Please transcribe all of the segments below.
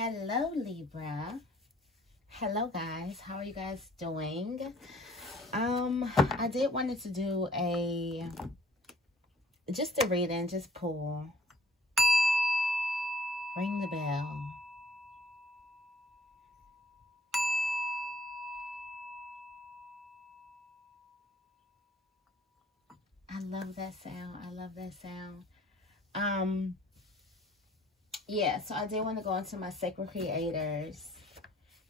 Hello, Libra. Hello, guys. How are you guys doing? I did wanted to do just a reading, just pull. Ring the bell. I love that sound. I love that sound. Yeah, so I did want to go into my Sacred Creators.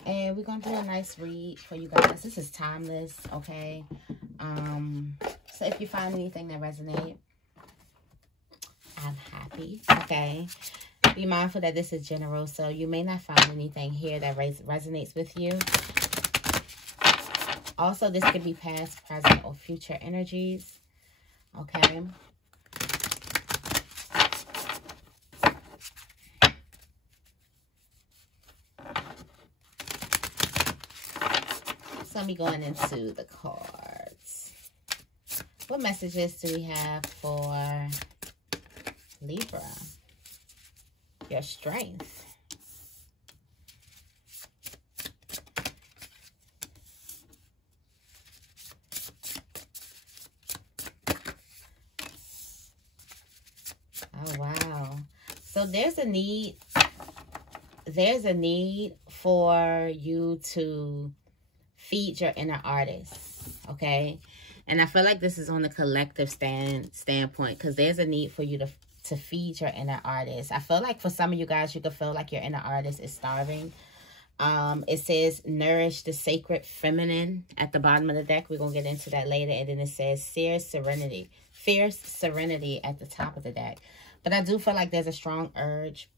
And we're going to do a nice read for you guys. This is timeless, okay? So if you find anything that resonates, I'm happy, okay? Be mindful that this is general, so you may not find anything here that resonates with you. Also, this could be past, present, or future energies, okay? So, me going into the cards. What messages do we have for Libra? Your strength. Oh, wow. So there's a need for you to feed your inner artist, okay? And I feel like this is on the collective standpoint, because there's a need for you to feed your inner artist. I feel like for some of you guys, you could feel like your inner artist is starving. It says, nourish the sacred feminine at the bottom of the deck. We're going to get into that later. And then it says, fierce serenity at the top of the deck. But I do feel like there's a strong urge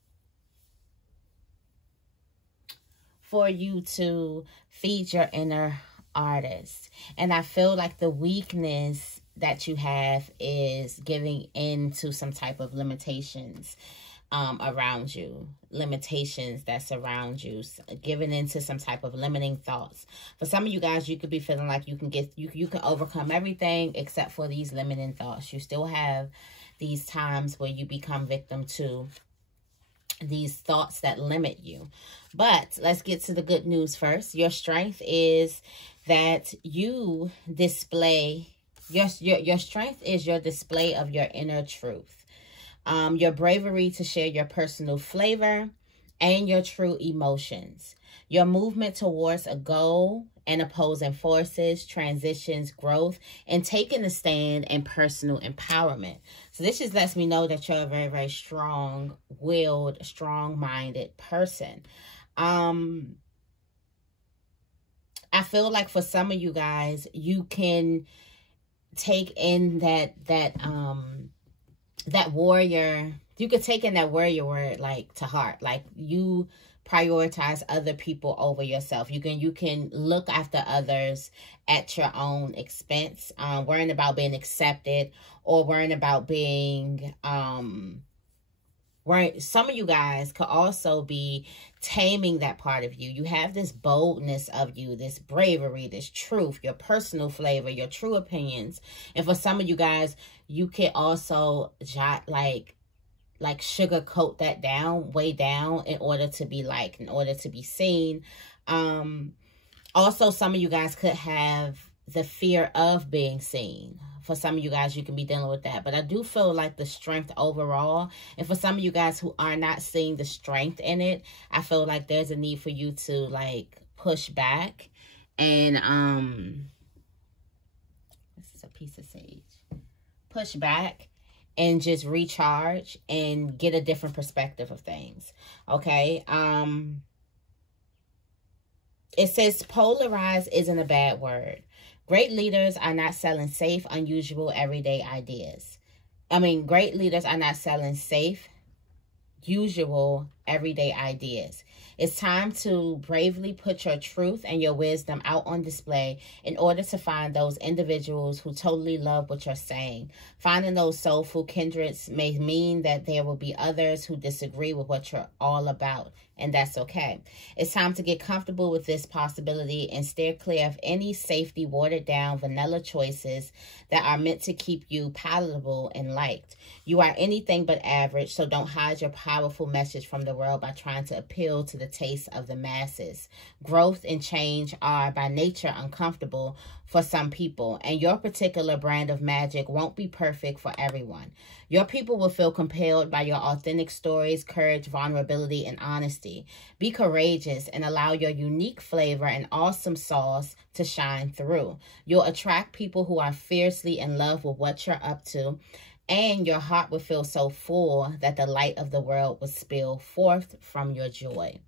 for you to feed your inner artist. And I feel like the weakness that you have is giving into some type of limitations around you, limitations that surround you, giving into some type of limiting thoughts. For some of you guys, you could be feeling like you can overcome everything except for these limiting thoughts. You still have these times where you become victim to these thoughts that limit you. But let's get to the good news first. Your strength is that you display your strength is your display of your inner truth. Your bravery to share your personal flavor and your true emotions. Your movement towards a goal and opposing forces, transitions, growth, and taking a stand and personal empowerment. So this just lets me know that you're a very, very strong-willed, strong-minded person. I feel like for some of you guys, you can take in that warrior. You could take in that warrior word like to heart. Like you prioritize other people over yourself. You can look after others at your own expense, worrying about being accepted or worrying about being some of you guys could also be taming that part of you. You have this boldness of you, this bravery, this truth, your personal flavor, your true opinions. And for some of you guys, you can also like sugarcoat that down, way down in order to be liked, in order to be seen. Also, some of you guys could have the fear of being seen. For some of you guys, you can be dealing with that. But I do feel like the strength overall. And for some of you guys who are not seeing the strength in it, I feel like there's a need for you to like push back. And this is a piece of sage. Push back and just recharge and get a different perspective of things. Okay. It says polarize isn't a bad word. Great leaders are not selling safe, unusual, everyday ideas. Great leaders are not selling safe, usual, everyday ideas. It's time to bravely put your truth and your wisdom out on display in order to find those individuals who totally love what you're saying. Finding those soulful kindreds may mean that there will be others who disagree with what you're all about, and that's okay. It's time to get comfortable with this possibility and steer clear of any safety watered down vanilla choices that are meant to keep you palatable and liked. You are anything but average, so don't hide your powerful message from the world by trying to appeal to the taste of the masses. Growth and change are by nature uncomfortable for some people, and your particular brand of magic won't be perfect for everyone. Your people will feel compelled by your authentic stories, courage, vulnerability, and honesty. Be courageous and allow your unique flavor and awesome sauce to shine through. You'll attract people who are fiercely in love with what you're up to, and your heart will feel so full that the light of the world will spill forth from your joy.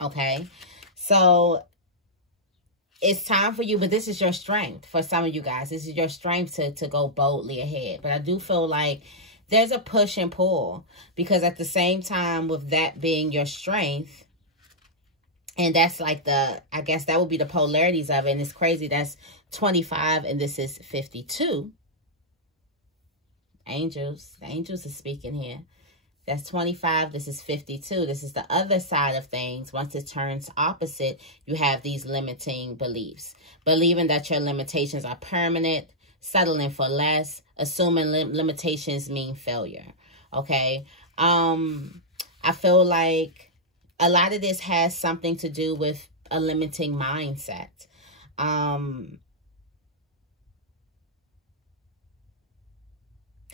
Okay, so it's time for you, but this is your strength for some of you guys. This is your strength to go boldly ahead. But I do feel like there's a push and pull, because at the same time, with that being your strength, and that's like the, I guess that would be the polarities of it. And it's crazy. That's 25 and this is 52. Angels. The angels are speaking here. That's 25. This is 52. This is the other side of things. Once it turns opposite, you have these limiting beliefs. Believing that your limitations are permanent, settling for less, assuming limitations mean failure. Okay. I feel like a lot of this has something to do with a limiting mindset.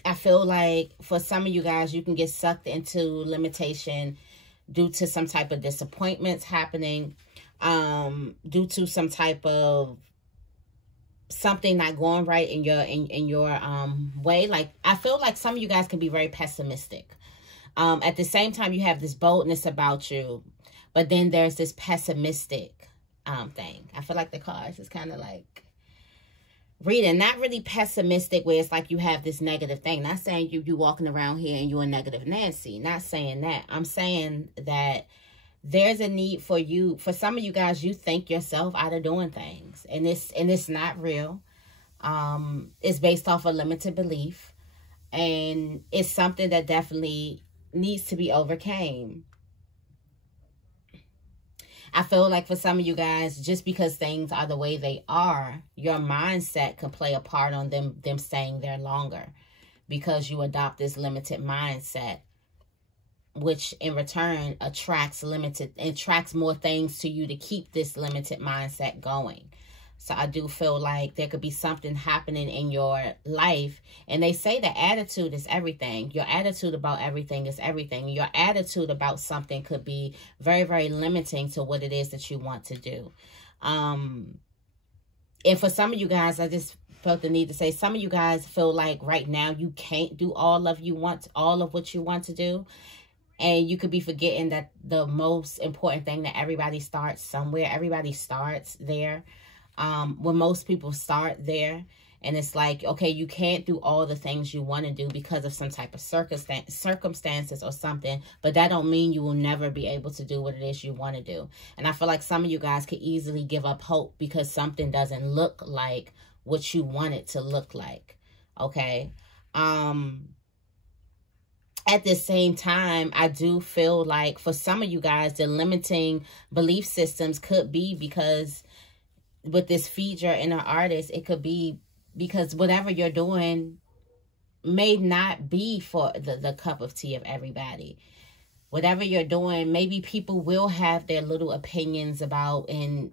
I feel like for some of you guys, you can get sucked into limitation due to some type of disappointments happening, due to some type of something not going right in your way. Like, I feel like some of you guys can be very pessimistic. At the same time, you have this boldness about you, but then there's this pessimistic thing. I feel like the cards is kind of like reading, not really pessimistic where it's like you have this negative thing. Not saying you walking around here and you're a negative Nancy. Not saying that. I'm saying that there's a need for you. For some of you guys, you think yourself out of doing things, and it's not real. It's based off a limited belief, and it's something that definitely needs to be overcame. I feel like for some of you guys, just because things are the way they are, your mindset can play a part on them staying there longer, because you adopt this limited mindset, which in return attracts more things to you to keep this limited mindset going. So I do feel like there could be something happening in your life. And they say that attitude is everything. Your attitude about everything is everything. Your attitude about something could be very, very limiting to what it is that you want to do. And for some of you guys, I just felt the need to say, some of you guys feel like right now you can't do all of what you want to do. And you could be forgetting that the most important thing, that everybody starts somewhere. Everybody starts there. When most people start there, and it's like, okay, you can't do all the things you want to do because of some type of circumstances or something, but that don't mean you will never be able to do what it is you want to do. And I feel like some of you guys could easily give up hope because something doesn't look like what you want it to look like. Okay. At the same time, I do feel like for some of you guys, the limiting belief systems could be because with this feed your inner artist, it could be because whatever you're doing may not be for the cup of tea of everybody. Whatever you're doing, maybe people will have their little opinions about and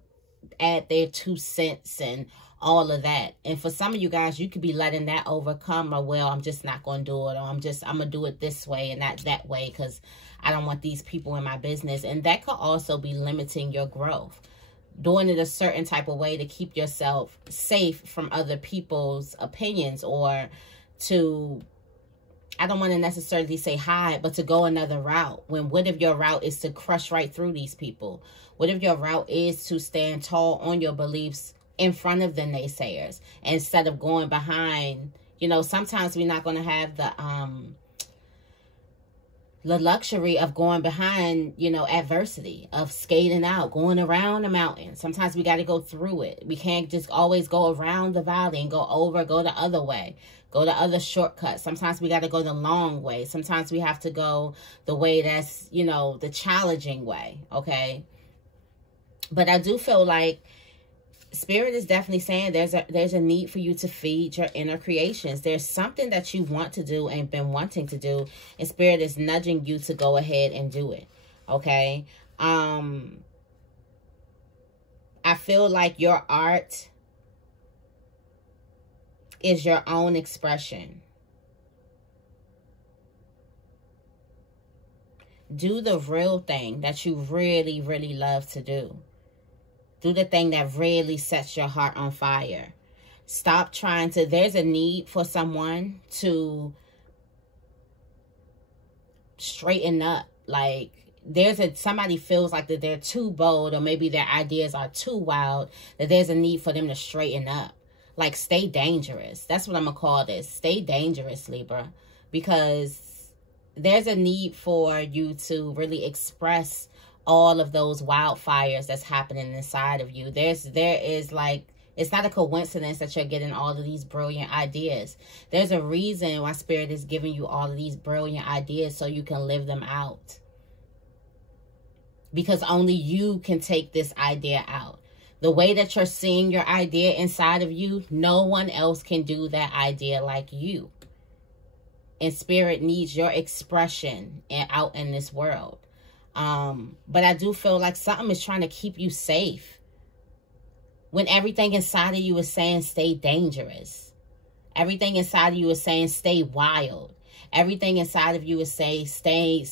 add their 2 cents and all of that. And for some of you guys, you could be letting that overcome, or, well, I'm just not going to do it, or I'm going to do it this way and not that way because I don't want these people in my business. And that could also be limiting your growth. Doing it a certain type of way to keep yourself safe from other people's opinions, or to, I don't want to necessarily say hide, but to go another route. When what if your route is to crush right through these people? What if your route is to stand tall on your beliefs in front of the naysayers instead of going behind? You know, sometimes we're not going to have the luxury of going behind, you know, adversity, of skating out, going around the mountain. Sometimes we got to go through it. We can't just always go around the valley and go the other way, go the other shortcuts. Sometimes we got to go the long way. Sometimes we have to go the way that's, you know, the challenging way, okay? But I do feel like Spirit is definitely saying there's a need for you to feed your inner creations. There's something that you want to do and been wanting to do, and Spirit is nudging you to go ahead and do it. Okay? I feel like your art is your own expression. Do the real thing that you really, really love to do. Do the thing that really sets your heart on fire. Stop trying to... There's a need for someone to straighten up. Like, somebody feels like that they're too bold, or maybe their ideas are too wild, that there's a need for them to straighten up. Like, stay dangerous. That's what I'm going to call this. Stay dangerous, Libra. Because there's a need for you to really express all of those wildfires that's happening inside of you. There is like, it's not a coincidence that you're getting all of these brilliant ideas. There's a reason why Spirit is giving you all of these brilliant ideas, so you can live them out. Because only you can take this idea out. The way that you're seeing your idea inside of you, no one else can do that idea like you. And Spirit needs your expression out in this world. But I do feel like something is trying to keep you safe, when everything inside of you is saying stay dangerous. Everything inside of you is saying stay wild. Everything inside of you is saying stay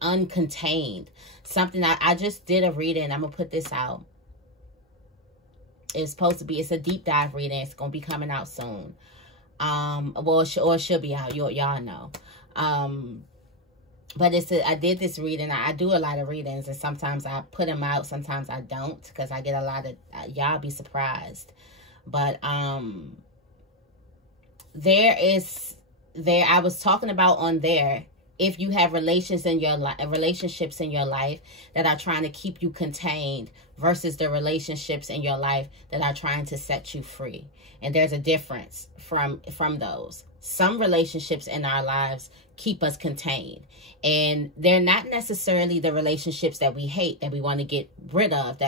uncontained. Something I just did a reading. I'm gonna put this out. It's supposed to be, it's a deep dive reading. It's gonna be coming out soon. Well, it should be out. Y'all know. But I did this reading. I do a lot of readings, and sometimes I put them out, sometimes I don't, because I get a lot of, y'all be surprised. But I was talking about on there, if you have relationships in your life that are trying to keep you contained versus the relationships in your life that are trying to set you free. And there's a difference from those. Some relationships in our lives keep us contained, and they're not necessarily the relationships that we hate, that we want to get rid of,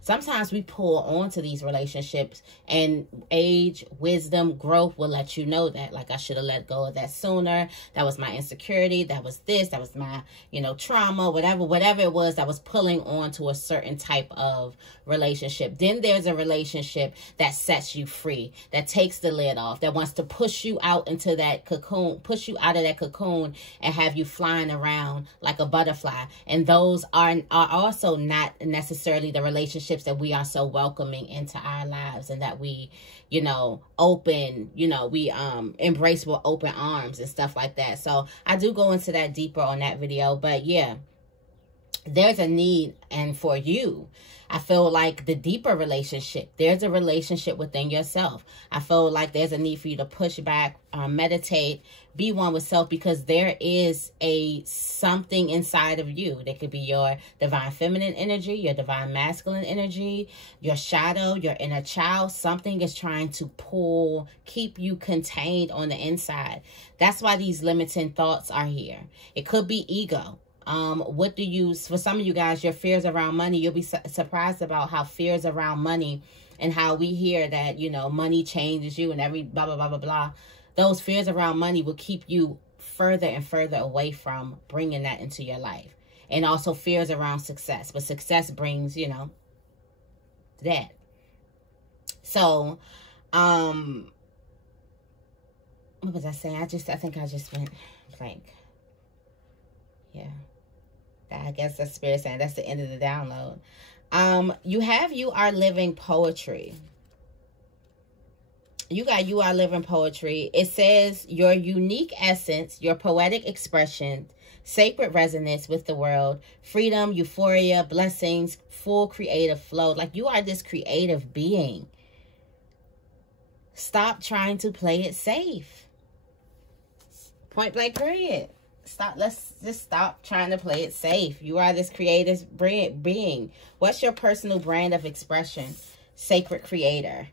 sometimes we pull onto these relationships, and age, wisdom, growth will let you know that, like, I should have let go of that sooner. That was my insecurity. That was this. That was my, you know, trauma, whatever it was that was pulling on to a certain type of relationship. Then there's a relationship that sets you free, that takes the lid off, that wants to push you out into that cocoon, push you out of that cocoon and have you flying around like a butterfly. And those are also not necessarily the relationships that we are so welcoming into our lives, and that we, you know, open, you know, we embrace with open arms and stuff like that. So I do go into that deeper on that video. But yeah, there's a need, and for you, I feel like the deeper relationship, there's a relationship within yourself. I feel like there's a need for you to push back, meditate, be one with self, because there is something inside of you. There could be your divine feminine energy, your divine masculine energy, your shadow, your inner child. Something is trying to keep you contained on the inside. That's why these limiting thoughts are here. It could be ego. For some of you guys, your fears around money, you'll be surprised about how fears around money, and how we hear that, you know, money changes you and every blah, blah, blah, blah, blah. Those fears around money will keep you further and further away from bringing that into your life. And also fears around success, but success brings, you know, that. So, what was I saying? I think I just went blank. Yeah. I guess that's Spirit saying that's the end of the download. You are living poetry. You are living poetry. It says your unique essence, your poetic expression, sacred resonance with the world, freedom, euphoria, blessings, full creative flow. Like, you are this creative being. Stop trying to play it safe. Point blank period. let's just stop trying to play it safe. You are this creative being. What's your personal brand of expression? Sacred creator.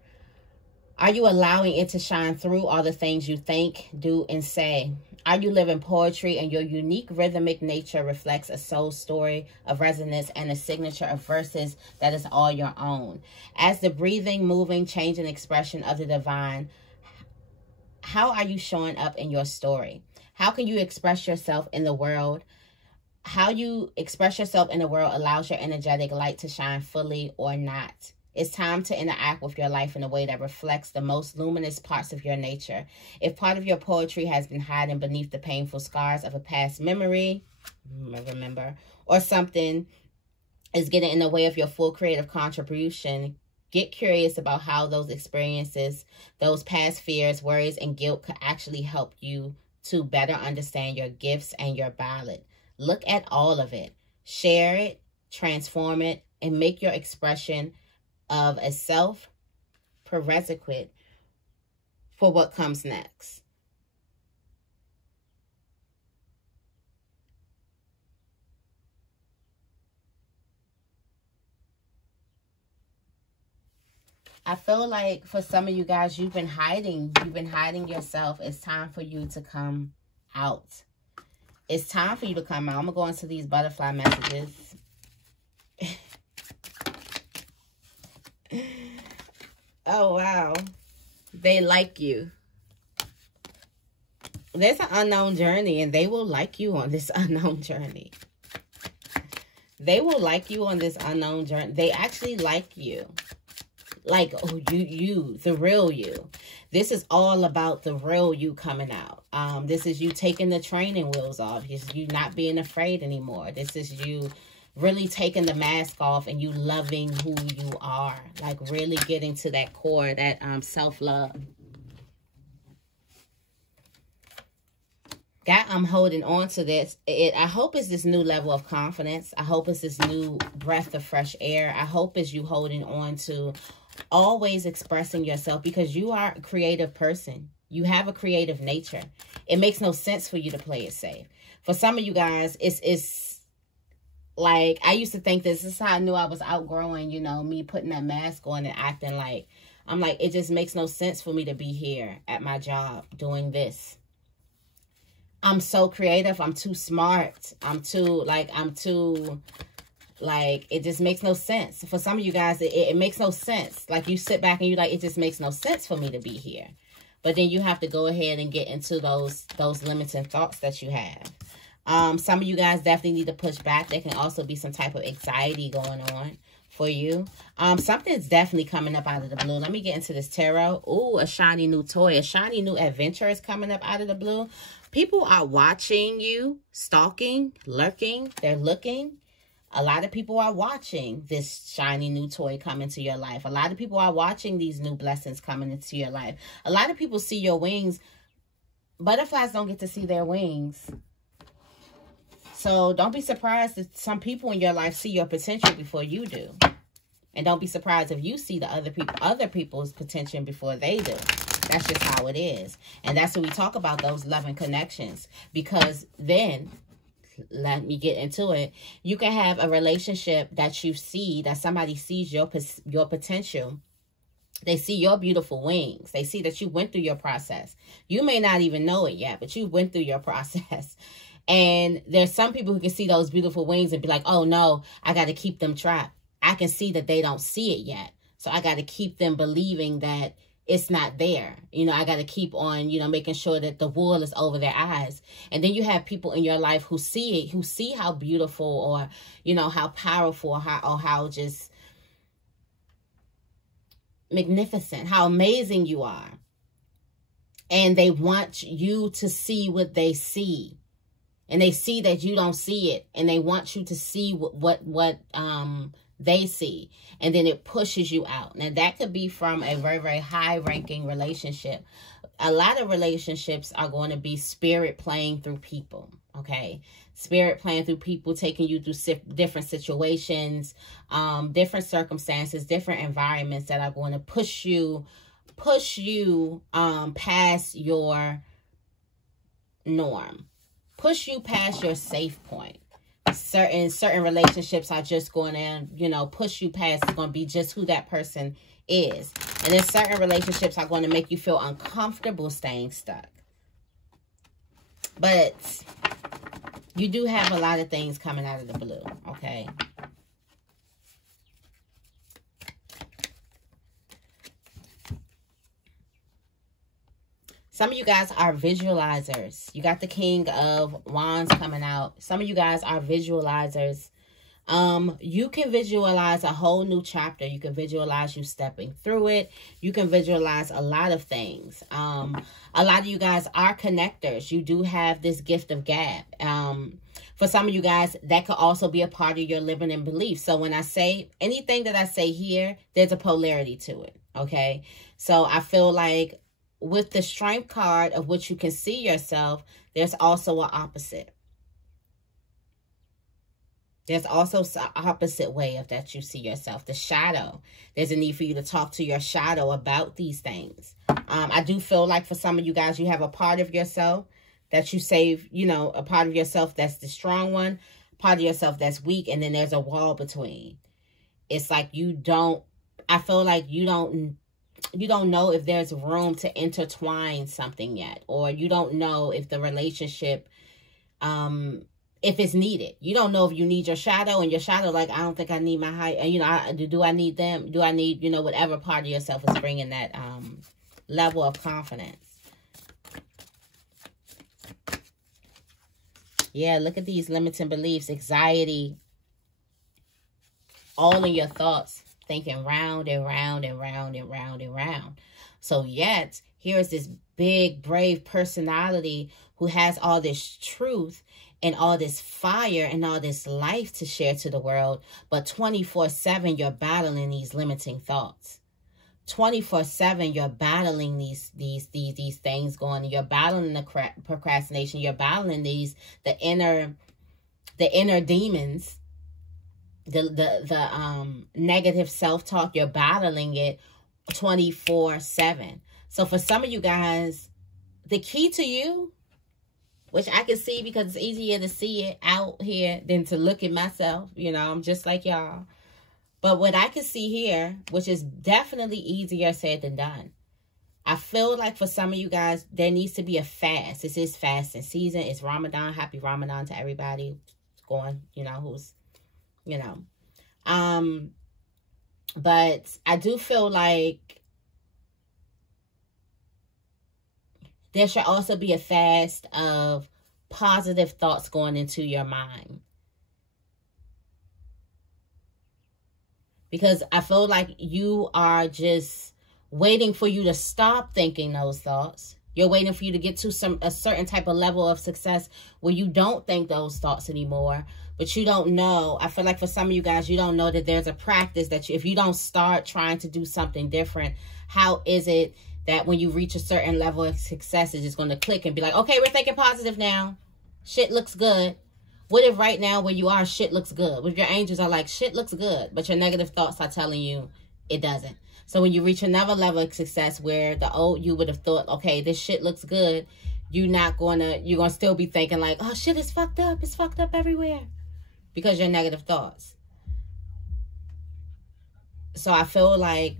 Are you allowing it to shine through all the things you think, do, and say? Are you living poetry, and your unique rhythmic nature reflects a soul story of resonance and a signature of verses that is all your own? As the breathing, moving, changing expression of the divine, how are you showing up in your story? How can you express yourself in the world? How you express yourself in the world allows your energetic light to shine fully or not. It's time to interact with your life in a way that reflects the most luminous parts of your nature. If part of your poetry has been hiding beneath the painful scars of a past memory, remember, or something is getting in the way of your full creative contribution, get curious about how those experiences, those past fears, worries, and guilt could actually help you to better understand your gifts and your ballad. Look at all of it. Share it, transform it, and make your expression of a self prerequisite for what comes next. I feel like for some of you guys, you've been hiding yourself. It's time for you to come out. It's time for you to come out. I'm gonna go into these butterfly messages. Oh, wow. They like you. There's an unknown journey, and they will like you on this unknown journey. They will like you on this unknown journey. They actually like you. Like, oh, you, the real you. This is all about the real you coming out. This is you taking the training wheels off. This is you not being afraid anymore. This is you really taking the mask off and you loving who you are. Like really getting to that core, that self-love. God, I'm holding on to this. I hope it's this new level of confidence. I hope it's this new breath of fresh air. I hope it's you holding on to always expressing yourself, because you are a creative person. You have a creative nature. It makes no sense for you to play it safe. For some of you guys, it's like, I used to think this is how I knew I was outgrowing, you know, me putting that mask on and acting like, I'm like, it just makes no sense for me to be here at my job doing this. I'm so creative. I'm too smart. It just makes no sense. For some of you guys, it makes no sense. Like you sit back and you're like, it just makes no sense for me to be here. But then you have to go ahead and get into those limiting thoughts that you have. Some of you guys definitely need to push back. There can also be some type of anxiety going on for you. Something's definitely coming up out of the blue. Let me get into this tarot. Ooh, a shiny new toy. A shiny new adventure is coming up out of the blue. People are watching you, stalking, lurking. They're looking. A lot of people are watching this shiny new toy come into your life. A lot of people are watching these new blessings coming into your life. A lot of people see your wings. Butterflies don't get to see their wings. So don't be surprised that some people in your life see your potential before you do. And don't be surprised if you see the other people's potential before they do. That's just how it is. And that's when we talk about those loving connections. Because then, let me get into it. You can have a relationship that you see, that somebody sees your potential. They see your beautiful wings. They see that you went through your process. You may not even know it yet, but you went through your process. And there's some people who can see those beautiful wings and be like, oh no, I got to keep them trapped. I can see that they don't see it yet. So I got to keep them believing that it's not there. You know, I got to keep on, you know, making sure that the wool is over their eyes. And then you have people in your life who see it, who see how beautiful or, you know, how powerful or how just magnificent, how amazing you are. And they want you to see what they see. And they see that you don't see it. And they want you to see what they see. And then it pushes you out. Now, that could be from a very, very high-ranking relationship. A lot of relationships are going to be spirit playing through people, okay? Spirit playing through people, taking you through different situations, different circumstances, different environments that are going to push you past your norm. push you past your safe point. Certain relationships are just going to, you know, push you past. It's going to be just who that person is. And then certain relationships are going to make you feel uncomfortable staying stuck. But you do have a lot of things coming out of the blue, okay? Some of you guys are visualizers. You got the King of Wands coming out. Some of you guys are visualizers. You can visualize a whole new chapter. You can visualize you stepping through it. You can visualize a lot of things. A lot of you guys are connectors. You do have this gift of gab. For some of you guys, that could also be a part of your living and belief. So when I say anything that I say here, there's a polarity to it, okay? So I feel like with the Strength card of which you can see yourself, there's also an opposite. There's also an opposite way of that you see yourself. The shadow. There's a need for you to talk to your shadow about these things. I do feel like for some of you guys, you have a part of yourself that you save, you know, a part of yourself that's the strong one, part of yourself that's weak, and then there's a wall between. It's like you don't, I feel like you don't know if there's room to intertwine something yet, or you don't know if the relationship, if it's needed. You don't know if you need your shadow, and your shadow like, I don't think I need my high, you know, do I need them? Do I need, you know, whatever part of yourself is bringing that level of confidence. Yeah, look at these limiting beliefs, anxiety, all in your thoughts. Thinking round and round and round and round and round. So yet, here's this big, brave personality who has all this truth and all this fire and all this life to share to the world. But 24/7, you're battling these limiting thoughts. 24/7, you're battling these things going. You're battling the procrastination. You're battling the inner demons. The negative self-talk, you're battling it 24/7. So for some of you guys, the key to you, which I can see because it's easier to see it out here than to look at myself, you know, I'm just like y'all. But what I can see here, which is definitely easier said than done, I feel like for some of you guys, there needs to be a fast. This is fasting season. It's Ramadan. Happy Ramadan to everybody going, you know, who's, you know, but I do feel like there should also be a fast of positive thoughts going into your mind. Because I feel like you are just waiting for you to stop thinking those thoughts. You're waiting for you to get to a certain type of level of success where you don't think those thoughts anymore. But you don't know. I feel like for some of you guys, you don't know that there's a practice that if you don't start trying to do something different, how is it that when you reach a certain level of success, it's just going to click and be like, okay, we're thinking positive now. Shit looks good. What if right now where you are, shit looks good? What if your angels are like, shit looks good, but your negative thoughts are telling you it doesn't? So when you reach another level of success where the old you would have thought, okay, this shit looks good, you're going to still be thinking like, oh, shit is fucked up. It's fucked up everywhere. Because your negative thoughts. So I feel like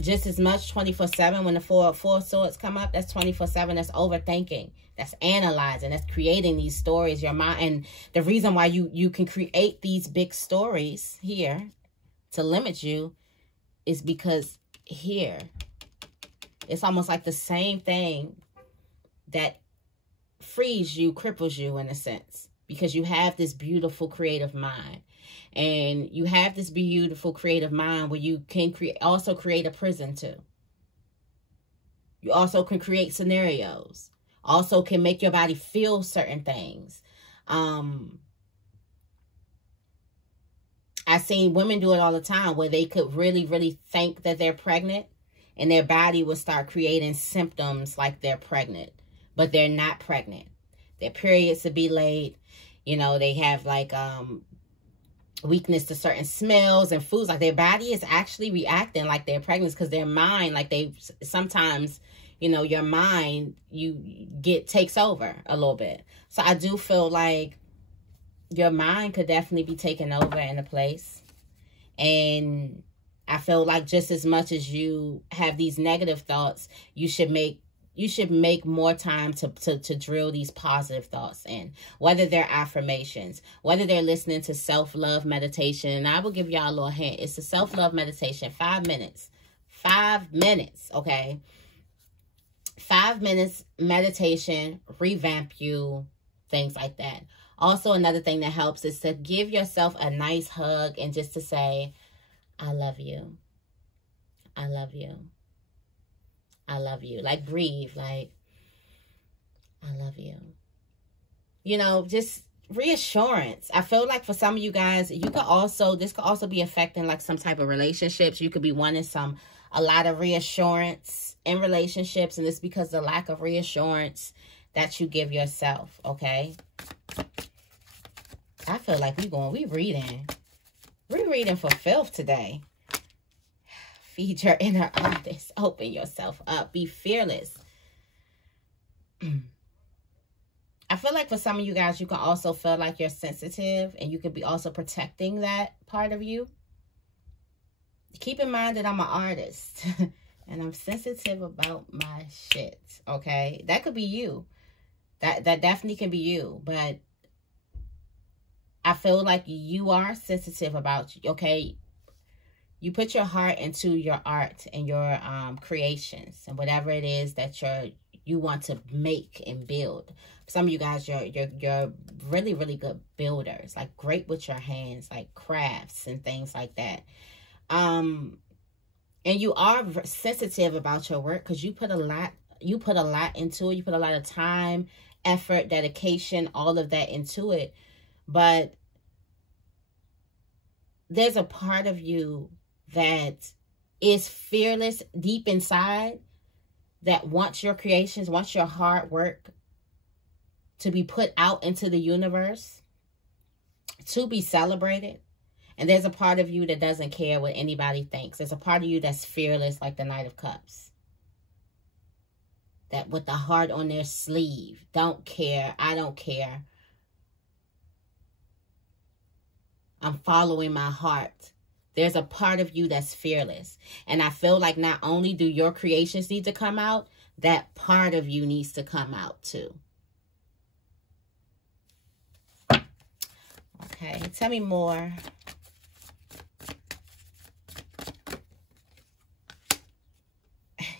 just as much 24/7 when the four swords come up, that's 24/7. That's overthinking. That's analyzing. That's creating these stories. Your mind. And the reason why you can create these big stories here to limit you is because here it's almost like the same thing that frees you, cripples you in a sense. Because you have this beautiful creative mind. And you have this beautiful creative mind where you can also create a prison too. You also can create scenarios. Also can make your body feel certain things. I've seen women do it all the time where they could really, really think that they're pregnant. And their body will start creating symptoms like they're pregnant. But they're not pregnant. Their periods will be late. You know, they have like weakness to certain smells and foods. Like their body is actually reacting like they're pregnant because their mind, like they sometimes you know, your mind, takes over a little bit. So I do feel like your mind could definitely be taken over in a place. And I feel like just as much as you have these negative thoughts, you should make more time to drill these positive thoughts in, whether they're affirmations, whether they're listening to self-love meditation. And I will give y'all a little hint. It's a self-love meditation, 5 minutes. 5 minutes, okay? 5 minutes meditation, revamp you, things like that. Also, another thing that helps is to give yourself a nice hug and just to say, I love you. I love you. I love you. Like, breathe. Like, I love you. You know, just reassurance. I feel like for some of you guys, this could also be affecting like some type of relationships. You could be wanting a lot of reassurance in relationships. And it's because of the lack of reassurance that you give yourself. Okay. I feel like we reading. We're reading for filth today. Feed your inner artist. Open yourself up. Be fearless. I feel like for some of you guys, you can also feel like you're sensitive, and you could be also protecting that part of you. Keep in mind that I'm an artist and I'm sensitive about my shit. Okay. That could be you. That definitely can be you, but I feel like you are sensitive about, okay, you put your heart into your art and your creations and whatever it is that you want to make and build. Some of you guys, you're really, really good builders, like great with your hands, like crafts and things like that. And you are sensitive about your work because you put a lot into it. You put a lot of time, effort, dedication, all of that into it. But there's a part of you that is fearless deep inside, that wants your creations, wants your hard work to be put out into the universe, to be celebrated. And there's a part of you that doesn't care what anybody thinks. There's a part of you that's fearless, like the Knight of Cups. That with the heart on their sleeve, don't care, I don't care. I'm following my heart. There's a part of you that's fearless. And I feel like not only do your creations need to come out, that part of you needs to come out too. Okay, tell me more.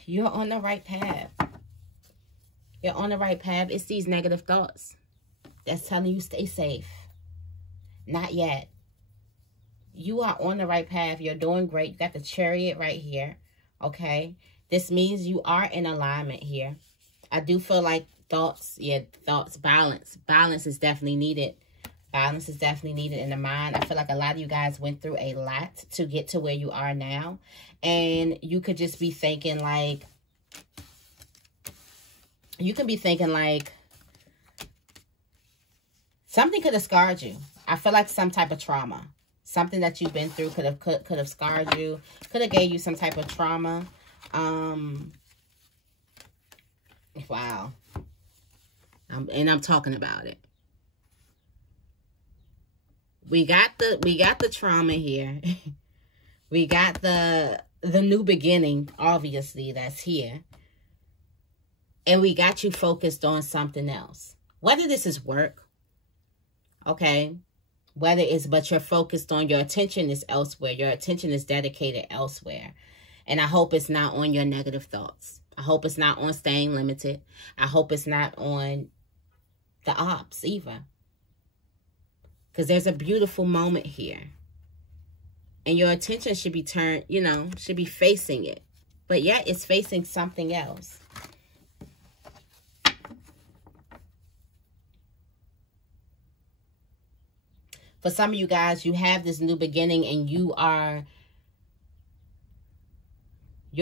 You're on the right path. You're on the right path. It's these negative thoughts that's telling you stay safe. Not yet. You are on the right path. You're doing great. You got the Chariot right here. Okay. This means you are in alignment here. I do feel like thoughts, balance. Balance is definitely needed. Balance is definitely needed in the mind. I feel like a lot of you guys went through a lot to get to where you are now. And you could just be thinking like, something could have scarred you. I feel like some type of trauma. Something that you've been through could have scarred you. Could have gave you some type of trauma. Wow. And I'm talking about it. We got the trauma here. We got the new beginning, obviously, that's here. And we got you focused on something else. Whether this is work, okay? But you're focused on, your attention is elsewhere. Your attention is dedicated elsewhere. And I hope it's not on your negative thoughts. I hope it's not on staying limited. I hope it's not on the ops either. Because there's a beautiful moment here. And your attention should be turned, should be facing it. But yet it's facing something else. For some of you guys, you have this new beginning and your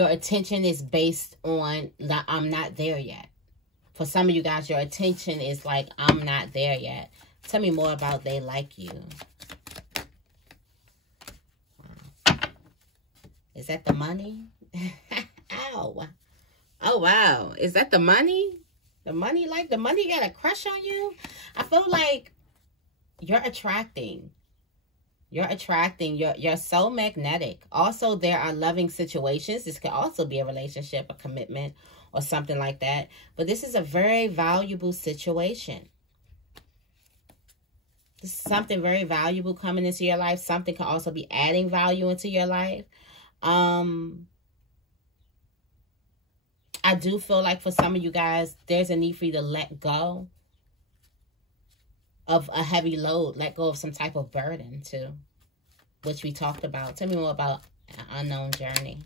attention is based on, I'm not there yet. For some of you guys, your attention is like, I'm not there yet. Tell me more about they like you. Wow. Is that the money? Ow. Oh, Oh, wow. Is that the money? The money, like the money got a crush on you? I feel like you're attracting. You're so magnetic. Also, there are loving situations. This could also be a relationship, a commitment, or something like that. But this is a very valuable situation. This is something very valuable coming into your life. Something can also be adding value into your life. I do feel like for some of you guys, there's a need for you to let go of a heavy load. Let go of some type of burden too, which we talked about. Tell me more about an unknown journey.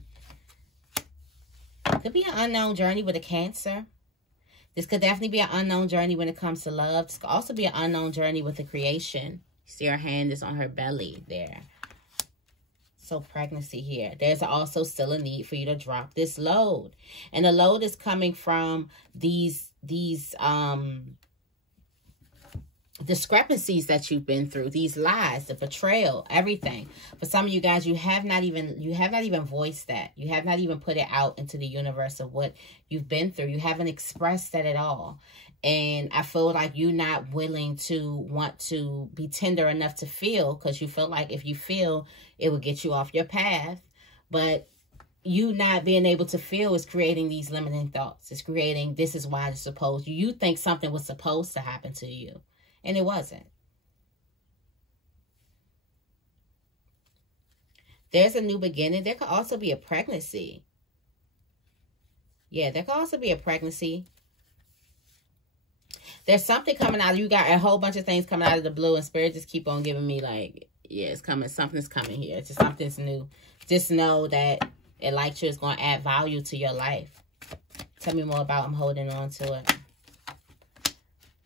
Could be an unknown journey with a Cancer. This could definitely be an unknown journey when it comes to love. This could also be an unknown journey with the creation. See, her hand is on her belly there. So pregnancy here. There's also still a need for you to drop this load. And the load is coming from these discrepancies that you've been through, these lies, the betrayal, everything. For some of you guys, you have not even voiced that. You have not even put it out into the universe of what you've been through. You haven't expressed that at all. And I feel like you're not willing to want to be tender enough to feel, because you feel like if you feel, it will get you off your path. But you not being able to feel is creating these limiting thoughts. It's creating, this is why it's supposed, you think something was supposed to happen to you. And it wasn't. There's a new beginning. There could also be a pregnancy. Yeah, there could also be a pregnancy. There's something coming out. You got a whole bunch of things coming out of the blue, and Spirit just keep on giving me like, yeah, it's coming. Something's coming here. It's just something's new. Just know that it like you is going to add value to your life. Tell me more about I'm holding on to it.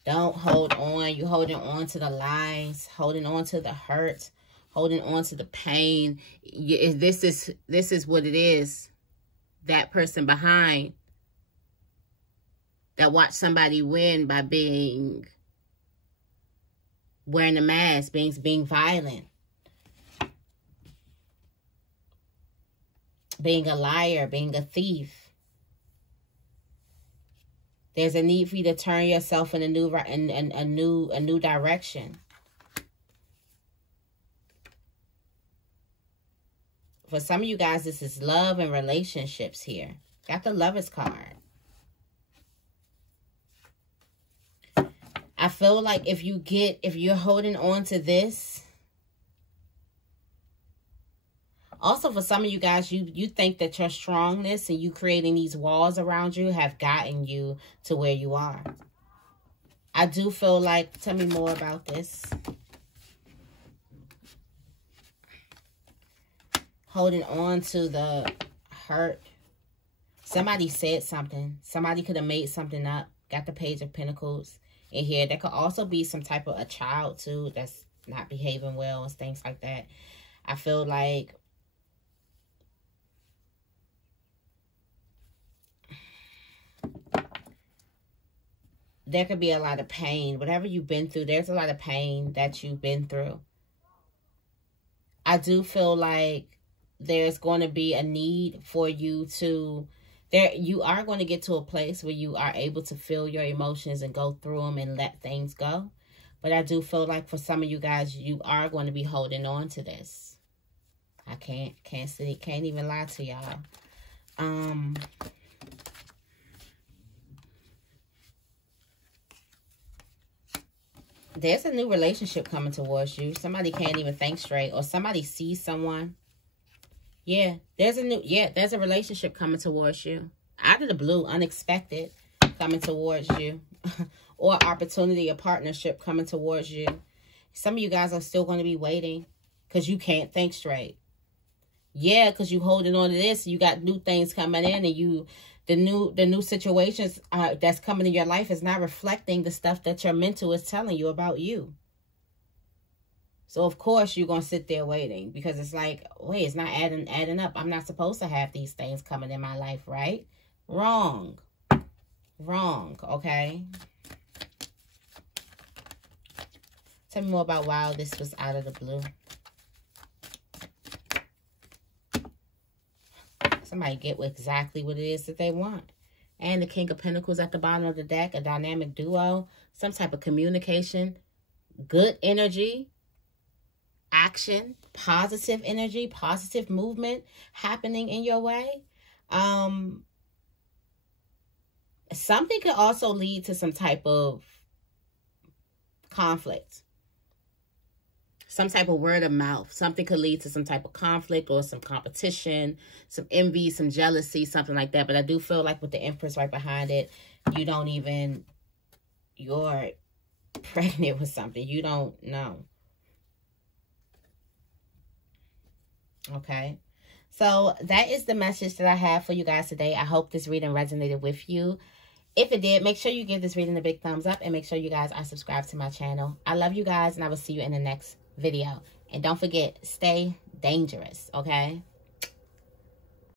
Don't hold on. You're holding on to the lies, holding on to the hurt, holding on to the pain. This is what it is. That person behind that watched somebody win by wearing a mask, being violent, being a liar, being a thief. There's a need for you to turn yourself in a new direction. For some of you guys, this is love and relationships here. Got the Lovers card. I feel like if you're holding on to this. Also, for some of you guys, you think that your strongness and you creating these walls around you have gotten you to where you are. I do feel like, tell me more about this. Holding on to the hurt. Somebody said something. Somebody could have made something up. Got the Page of Pentacles in here. There could also be some type of a child too that's not behaving well and things like that. I feel like there could be a lot of pain. Whatever you've been through, there's a lot of pain that you've been through. I do feel like there's going to be a need for you to... you are going to get to a place where you are able to feel your emotions and go through them and let things go. But I do feel like for some of you guys, you are going to be holding on to this. I can't even lie to y'all. There's a new relationship coming towards you. Somebody can't even think straight, or somebody sees someone. Yeah, there's a relationship coming towards you. Out of the blue, unexpected, coming towards you. Or opportunity, a partnership coming towards you. Some of you guys are still going to be waiting because you can't think straight. Yeah, because you holding on to this. You got new things coming in, and the new situations that's coming in your life is not reflecting the stuff that your mental is telling you about you. So, of course, you're going to sit there waiting because it's like, wait, it's not adding up. I'm not supposed to have these things coming in my life, right? Wrong. Wrong, okay? Tell me more about why this was out of the blue. Somebody get exactly what it is that they want. And the King of Pentacles at the bottom of the deck, a dynamic duo, some type of communication, good energy, action, positive energy, positive movement happening in your way. Something could also lead to some type of conflict. Some type of word of mouth. Something could lead to some type of conflict or some competition, some envy, some jealousy, something like that. But I do feel like with the Empress right behind it, you're pregnant with something. You don't know. Okay. So that is the message that I have for you guys today. I hope this reading resonated with you. If it did, make sure you give this reading a big thumbs up and make sure you guys are subscribed to my channel. I love you guys and I will see you in the next video. And don't forget, stay dangerous, okay?